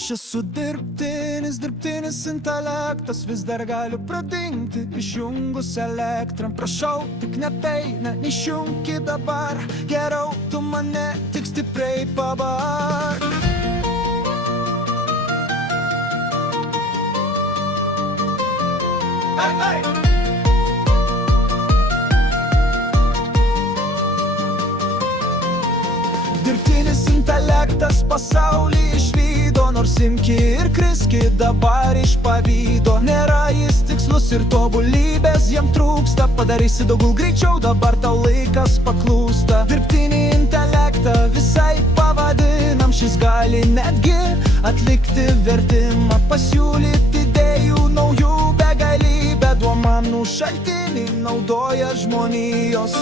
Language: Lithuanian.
Aš esu dirbtinis intelektas, vis dar galiu pradingti, išjungus elektrą. Prašau, tik neišjunki dabar, geriau tu mane tik stipriai pabark. Hey! Dirbtinis intelektas pasaulį išvydo, nors imki ir kriski dabar iš pavydo. Nėra jis tikslus ir tobulybės jam trūksta, padarysi daugul greičiau, dabar tau laikas paklūsta. Dirbtinį intelektą visai pavadinam, šis gali netgi atlikti vertimą, pasiūlyti idėjų naujų begalybę, duomenų šaltinį naudoja žmonijos.